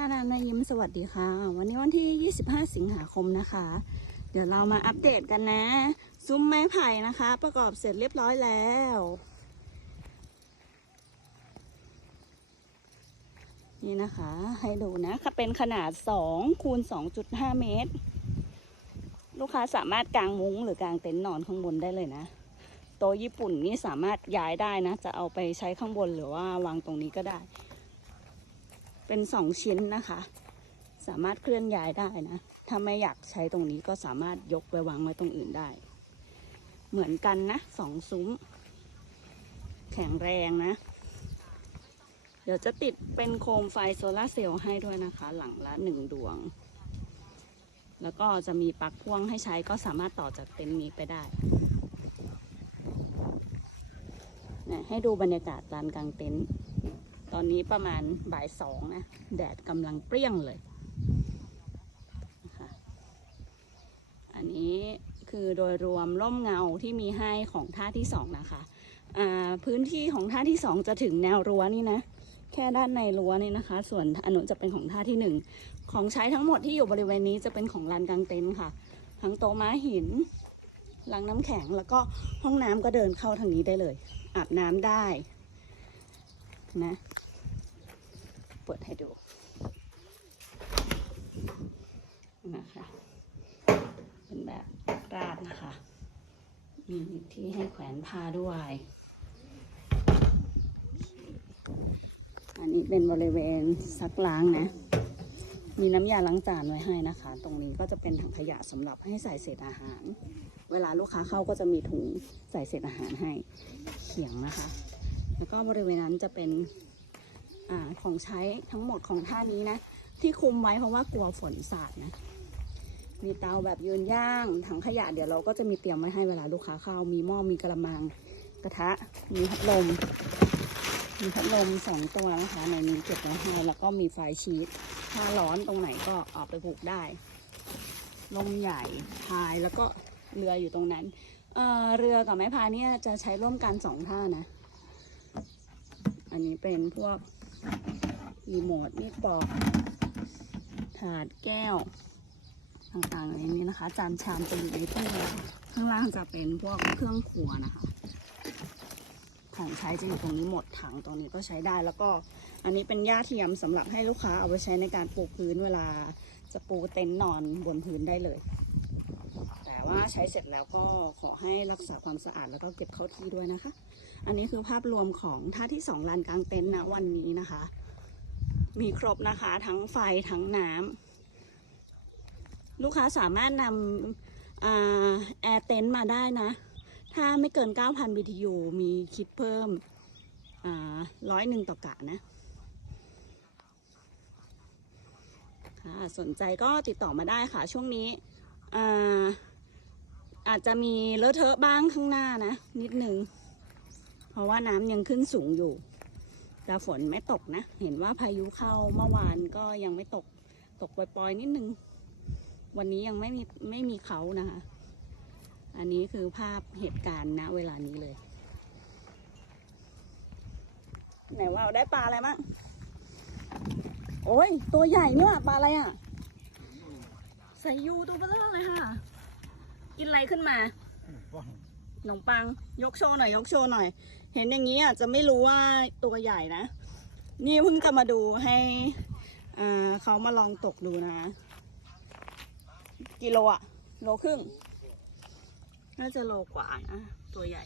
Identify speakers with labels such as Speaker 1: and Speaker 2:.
Speaker 1: นานานายิ้มสวัสดีค่ะ วันนี้วันที่ 25 สิงหาคมนะคะ เดี๋ยวเรามาอัปเดตกันนะ ซุ้มไม้ไผ่นะคะ ประกอบเสร็จเรียบร้อยแล้ว นี่นะคะ ให้ดูนะค่ะเป็นขนาด 2 คูณ 2.5 เมตร ลูกค้าสามารถกางมุ้งหรือกางเต็นท์นอนข้างบนได้เลยนะ โต๊ะญี่ปุ่นนี่สามารถย้ายได้นะ จะเอาไปใช้ข้างบนหรือว่าวางตรงนี้ก็ได้ เป็นสองชิ้นนะคะ สามารถเคลื่อนย้ายได้นะ ถ้าไม่อยากใช้ตรงนี้ก็สามารถยกไปวางไว้ตรงอื่นได้ เหมือนกันนะสองซุ้ม แข็งแรงนะ เดี๋ยวจะติดเป็นโคมไฟโซลาเซลล์ให้ด้วยนะคะ หลังละหนึ่งดวง แล้วก็จะมีปลั๊กพ่วงให้ใช้ก็สามารถต่อจากเต็นท์นี้ไปได้นะให้ดูบรรยากาศลานกลางเต็นท์ อนนี้ประมาณบ่ายสองนะ แดดกำลังเปรี้ยงเลยนะคะอันนี้คือโดยรวมร่มเงาที่มีให้ของท่าที่สองนะคะพื้นที่ของท่าที่สองจะถึงแนวรั้วนี่นะ แค่ด้านในรั้วนี่นะคะ ส่วนอนนุจะเป็นของท่าที่หนึ่งของใช้ทั้งหมดที่อยู่บริเวณนี้จะเป็นของลานกลางเต็นท์ค่ะ ทั้งโต๊ะม้าหินลังน้ำแข็งแล้วก็ห้องน้ำก็เดินเข้าทางนี้ได้เลย อาบน้ำได้นะ เปิดให้ดูนะคะเป็นแบบราดนะคะ มีที่ให้แขวนผ้าด้วย อันนี้เป็นบริเวณซักล้างนะ มีน้ำยาล้างจานไว้ให้นะคะ ตรงนี้ก็จะเป็นถังขยะสำหรับให้ใส่เศษอาหาร เวลาลูกค้าเข้าก็จะมีถุงใส่เศษอาหารให้เขียงนะคะ แล้วก็บริเวณนั้นจะเป็น อของใช้ทั้งหมดของท่านี้นะ ที่คุมไว้เพราะว่ากลัวฝนสาดนะ มีเตาแบบยืนย่างถังขยะเดี๋ยวเราก็จะมีเตรียมไว้ให้เวลาลูกค้าเข้า มีหม้อมีกระมัง กระทะ มีพัดลม มีพัดลมสองตัวนะคะในนี้เก็บไว้ให้แล้วก็มีไฟชีตถ้าร้อนตรงไหนก็เอาไปผูกได้ลมใหญ่พายแล้วก็เรืออยู่ตรงนั้นเอ่อเรือกับไม้พายเนี่ยจะใช้ร่วมกันสองท่านะ อันนี้เป็นพวก รีโมทมีดปอก ถาดแก้ว ต่างๆในนี้นะคะ จานชามจะอยู่ในตู้ข้างล่างจะเป็นพวกเครื่องครัวนะคะของใช้จะอยู่ตรงนี้หมดถังตรงนี้ก็ใช้ได้แล้วก็ อันนี้เป็นหญ้าเทียมสำหรับให้ลูกค้าเอาไปใช้ในการปูพื้นเวลาจะปูเต็นท์นอนบนพื้นได้เลย ว่าใช้เสร็จแล้วก็ขอให้รักษาความสะอาดแล้วก็เก็บเข้าที่ด้วยนะคะ อันนี้คือภาพรวมของท่าที่สองลานกลางเต็นท์นะวันนี้นะคะ มีครบนะคะทั้งไฟทั้งน้ำลูกค้าสามารถนำแอร์เต็นท์มาได้นะ ถ้าไม่เกิน 9,000 BTU มีคิดเพิ่มร้อยหนึ่งต่อกะนะค่ะสนใจก็ติดต่อมาได้ค่ะช่วงนี้ อาจจะมีเลอะเทอะบ้างข้างหน้านะ นิดนึง เพราะว่าน้ำยังขึ้นสูงอยู่ แต่ฝนไม่ตกนะ เห็นว่าพายุเข้าเมื่อวานก็ยังไม่ตกตกปล่อยๆนิดนึง วันนี้ยังไม่มีไม่มีเขานะคะ อันนี้คือภาพเหตุการณ์ณเวลานี้เลย ไหนว่าได้ปลาอะไรบ้างโอ้ยตัวใหญ่เนี่ยปลาอะไรอะใส่ยูตัวเบลอเลยค่ะ กินอะไรขึ้นมา ขนมปัง ยกโชว์หน่อย ยกโชว์หน่อย เห็นอย่างนี้อาจจะไม่รู้ว่าตัวใหญ่นะ นี่เพิ่งจะมาดูให้อ่าเขามาลองตกดูนะ กิโลอะโลครึ่ง น่าจะโลกว่านะ ตัวใหญ่ตัวใหญ่